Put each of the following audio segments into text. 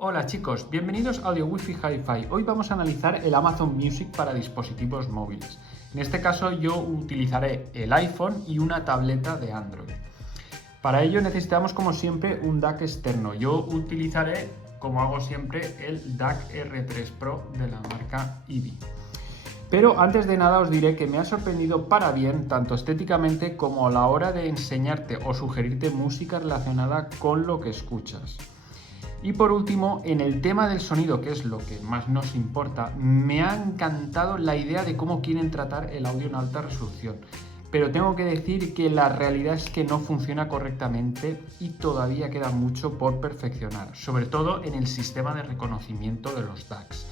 Hola chicos, bienvenidos a Audio Wi-Fi Hi-Fi. Hoy vamos a analizar el Amazon Music para dispositivos móviles. En este caso yo utilizaré el iPhone y una tableta de Android. Para ello necesitamos como siempre un DAC externo. Yo utilizaré, como hago siempre, el DAC R3 Pro de la marca Eevee. Pero antes de nada os diré que me ha sorprendido para bien, tanto estéticamente como a la hora de enseñarte o sugerirte música relacionada con lo que escuchas. Y por último, en el tema del sonido, que es lo que más nos importa, me ha encantado la idea de cómo quieren tratar el audio en alta resolución. Pero tengo que decir que la realidad es que no funciona correctamente y todavía queda mucho por perfeccionar, sobre todo en el sistema de reconocimiento de los DACs.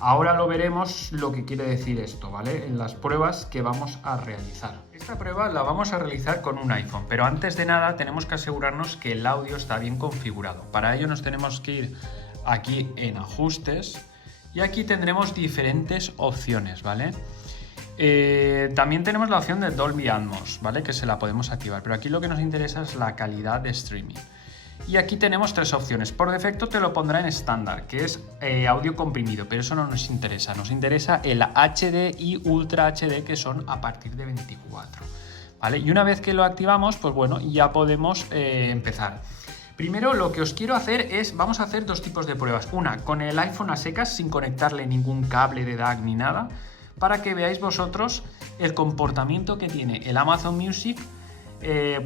Ahora lo veremos lo que quiere decir esto, ¿vale? En las pruebas que vamos a realizar. Esta prueba la vamos a realizar con un iPhone, pero antes de nada tenemos que asegurarnos que el audio está bien configurado. Para ello nos tenemos que ir aquí en ajustes y aquí tendremos diferentes opciones, ¿vale? También tenemos la opción de Dolby Atmos, ¿vale? Que se la podemos activar, pero aquí lo que nos interesa es la calidad de streaming. Y aquí tenemos tres opciones. Por defecto te lo pondrá en estándar, que es audio comprimido, pero eso no nos interesa. Nos interesa el HD y Ultra HD, que son a partir de 24. ¿Vale? Y una vez que lo activamos, pues bueno, ya podemos empezar. Primero lo que os quiero hacer es, vamos a hacer dos tipos de pruebas. Una, con el iPhone a secas, sin conectarle ningún cable de DAC ni nada, para que veáis vosotros el comportamiento que tiene el Amazon Music.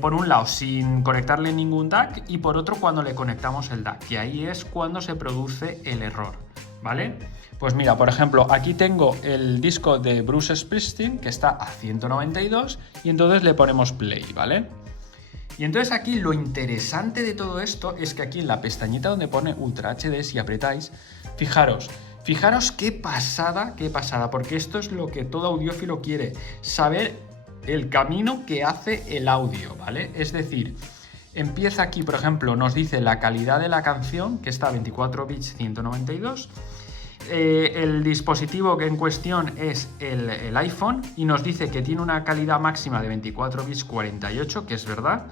Por un lado sin conectarle ningún DAC y por otro cuando le conectamos el DAC, que ahí es cuando se produce el error, ¿vale? Pues mira, por ejemplo, aquí tengo el disco de Bruce Springsteen que está a 192 y entonces le ponemos play, ¿vale? Y entonces aquí lo interesante de todo esto es que aquí en la pestañita donde pone Ultra HD, si apretáis, fijaros qué pasada, porque esto es lo que todo audiófilo quiere, saber el camino que hace el audio, ¿vale? Es decir, empieza aquí, por ejemplo, nos dice la calidad de la canción, que está a 24 bits 192. El dispositivo que en cuestión es el iPhone y nos dice que tiene una calidad máxima de 24 bits 48, que es verdad.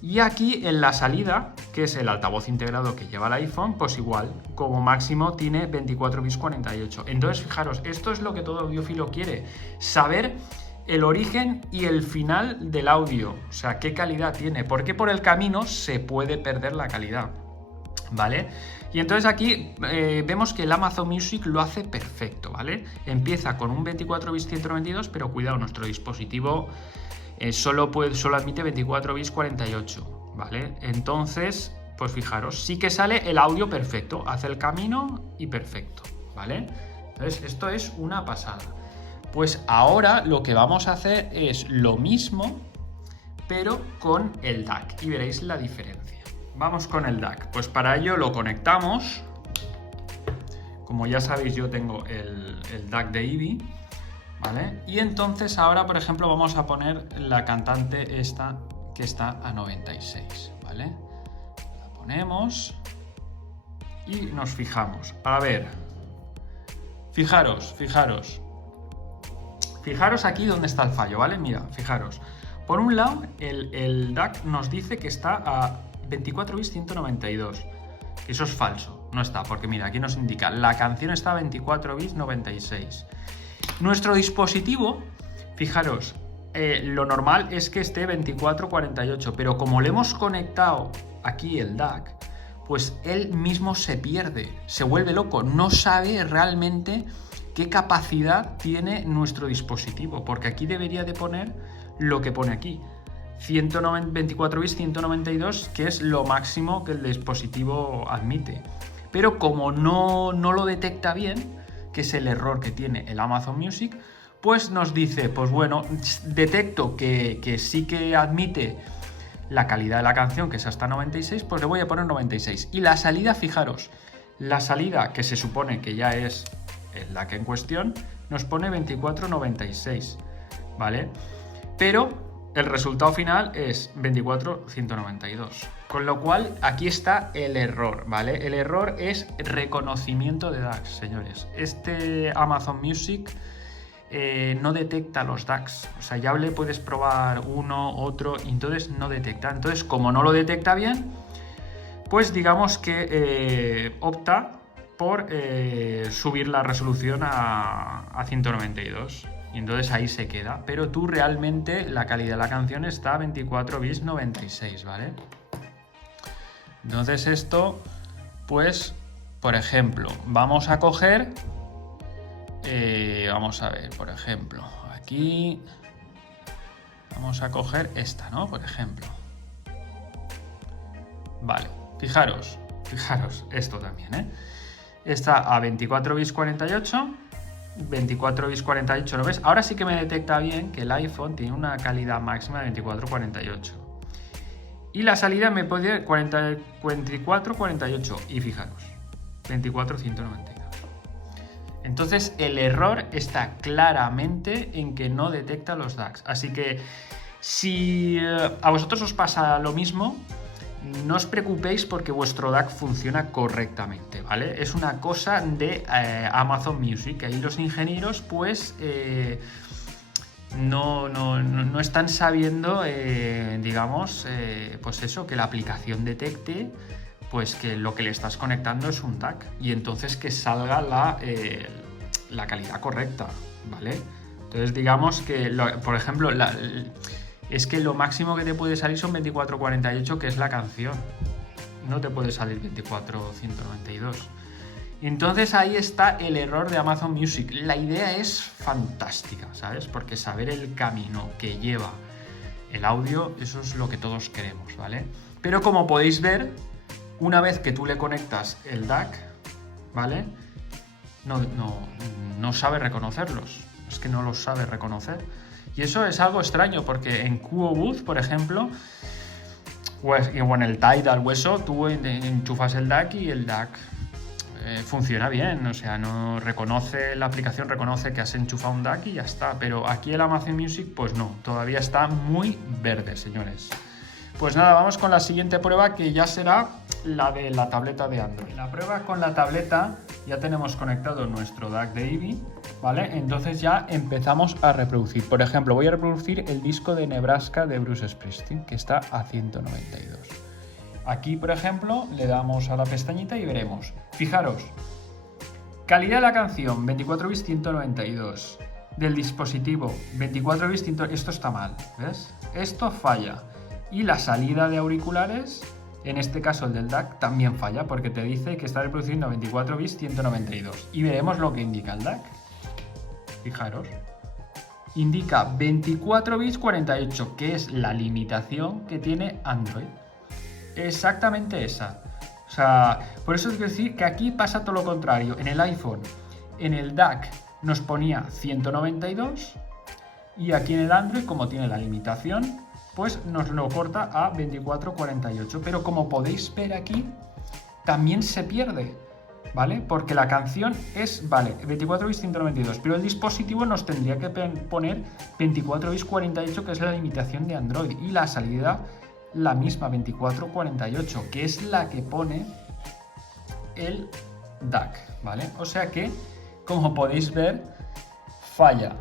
Y aquí en la salida, que es el altavoz integrado que lleva el iPhone, pues igual, como máximo tiene 24 bits 48. Entonces, fijaros, esto es lo que todo audiófilo quiere, saber el origen y el final del audio, o sea, qué calidad tiene, porque por el camino se puede perder la calidad, ¿vale? Y entonces aquí vemos que el Amazon Music lo hace perfecto, ¿vale? Empieza con un 24 bits 192, pero cuidado, nuestro dispositivo solo admite 24 bits 48, ¿vale? Entonces, pues fijaros, sí que sale el audio perfecto, hace el camino y perfecto, ¿vale? Entonces, esto es una pasada. Pues ahora lo que vamos a hacer es lo mismo, pero con el DAC y veréis la diferencia. Vamos con el DAC. Pues para ello lo conectamos. Como ya sabéis, yo tengo el DAC de Eevee, ¿vale? Y entonces ahora, por ejemplo, vamos a poner la cantante esta que está a 96, ¿vale? La ponemos y nos fijamos. A ver, fijaros. Fijaros aquí donde está el fallo, ¿vale? Mira, fijaros. Por un lado, el DAC nos dice que está a 24 bits 192. Eso es falso, no está, porque mira, aquí nos indica la canción está a 24 bits 96. Nuestro dispositivo, fijaros, lo normal es que esté 2448, pero como le hemos conectado aquí el DAC, pues él mismo se pierde, se vuelve loco, no sabe realmente qué capacidad tiene nuestro dispositivo, porque aquí debería de poner lo que pone aquí, 24 bits 192, que es lo máximo que el dispositivo admite. Pero como no lo detecta bien, que es el error que tiene el Amazon Music, pues nos dice, pues bueno, detecto que sí que admite la calidad de la canción, que es hasta 96, pues le voy a poner 96. Y la salida, fijaros, la salida que se supone que ya es la que en cuestión, nos pone 2496, ¿vale? Pero el resultado final es 24192. Con lo cual, aquí está el error, ¿vale? El error es reconocimiento de DACs, señores. Este Amazon Music no detecta los DACs. O sea, ya le puedes probar uno, otro, y entonces no detecta. Entonces, como no lo detecta bien, pues digamos que opta por subir la resolución a 192. Y entonces ahí se queda. Pero tú realmente la calidad de la canción está a 24 bits 96, ¿vale? Entonces esto, pues, por ejemplo, vamos a coger... vamos a ver, por ejemplo, aquí... Vamos a coger esta, ¿no? Por ejemplo. Vale, fijaros esto también, ¿eh? Está a 24 bits 48, 24 bits 48, ¿lo ves? Ahora sí que me detecta bien que el iPhone tiene una calidad máxima de 24 48. Y la salida me puede 24 48, y fijaros, 24 192. Entonces el error está claramente en que no detecta los DACs. Así que si a vosotros os pasa lo mismo, no os preocupéis porque vuestro DAC funciona correctamente, ¿vale? Es una cosa de Amazon Music. Ahí los ingenieros pues no están sabiendo, digamos, pues eso, que la aplicación detecte pues que lo que le estás conectando es un DAC y entonces que salga la calidad correcta, ¿vale? Entonces digamos que, por ejemplo, es que lo máximo que te puede salir son 2448, que es la canción. No te puede salir 24192. Entonces ahí está el error de Amazon Music. La idea es fantástica, ¿sabes? Porque saber el camino que lleva el audio, eso es lo que todos queremos, ¿vale? Pero como podéis ver, una vez que tú le conectas el DAC, ¿vale? No sabe reconocerlos. Es que no los sabe reconocer. Y eso es algo extraño porque en QoBooth, por ejemplo, o en el Tidal o eso, tú enchufas el DAC y el DAC funciona bien. O sea, no reconoce, la aplicación reconoce que has enchufado un DAC y ya está. Pero aquí el Amazon Music, pues no, todavía está muy verde, señores. Pues nada, vamos con la siguiente prueba, que ya será la de la tableta de Android. En la prueba con la tableta ya tenemos conectado nuestro DAC de Eevee, ¿vale? Entonces ya empezamos a reproducir. Por ejemplo, voy a reproducir el disco de Nebraska de Bruce Springsteen, que está a 192. Aquí, por ejemplo, le damos a la pestañita y veremos. Fijaros, calidad de la canción, 24 bits 192. Del dispositivo, 24 bits 100... Esto está mal, ¿ves? Esto falla. Y la salida de auriculares, en este caso el del DAC, también falla porque te dice que está reproduciendo 24 bits 192. Y veremos lo que indica el DAC. Fijaros. Indica 24 bits 48, que es la limitación que tiene Android. Exactamente esa. O sea, por eso quiero decir que aquí pasa todo lo contrario. En el iPhone, en el DAC nos ponía 192 y aquí en el Android, como tiene la limitación, pues nos lo corta a 2448. Pero como podéis ver aquí, también se pierde, ¿vale? Porque la canción es, vale, 24 bits 192, pero el dispositivo nos tendría que poner 24 bits 48, que es la limitación de Android, y la salida la misma, 2448, que es la que pone el DAC, ¿vale? O sea que, como podéis ver, falla,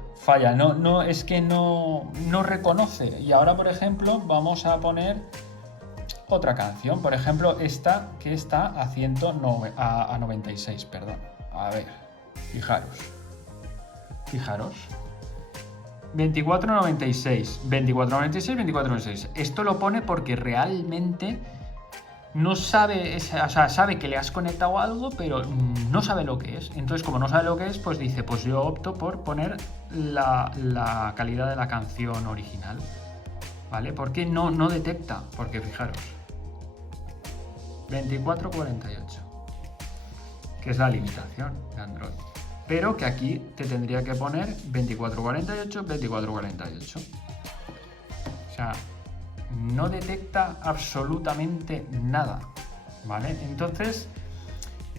es que no reconoce. Y ahora, por ejemplo, vamos a poner otra canción, por ejemplo, esta que está a 96, perdón. A ver, fijaros. 2496, 2496, 2496. Esto lo pone porque realmente no sabe, o sea, sabe que le has conectado algo, pero no sabe lo que es. Entonces, como no sabe lo que es, pues dice, pues yo opto por poner la calidad de la canción original, ¿vale? Porque no detecta, porque fijaros, 2448, que es la limitación de Android, pero que aquí te tendría que poner 2448, 2448. O sea, no detecta absolutamente nada, ¿vale? Entonces,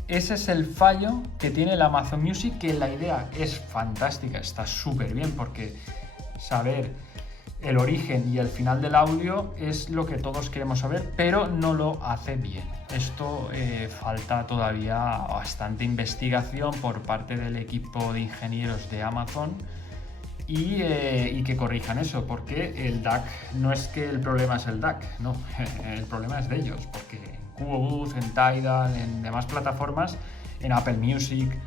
ese es el fallo que tiene el Amazon Music, que la idea es fantástica, está súper bien, porque saber el origen y el final del audio es lo que todos queremos saber, pero no lo hace bien. Esto falta todavía bastante investigación por parte del equipo de ingenieros de Amazon, y que corrijan eso, porque el DAC, no es que el problema es el DAC, no, el problema es de ellos, porque Qobuz, en Tidal, en demás plataformas, en Apple Music,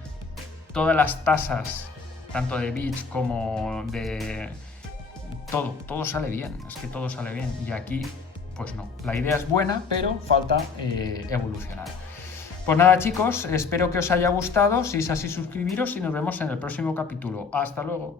todas las tasas, tanto de bits como de... Todo sale bien, es que todo sale bien. Y aquí, pues no, la idea es buena, pero falta evolucionar. Pues nada, chicos, espero que os haya gustado. Si es así, suscribiros y nos vemos en el próximo capítulo. Hasta luego.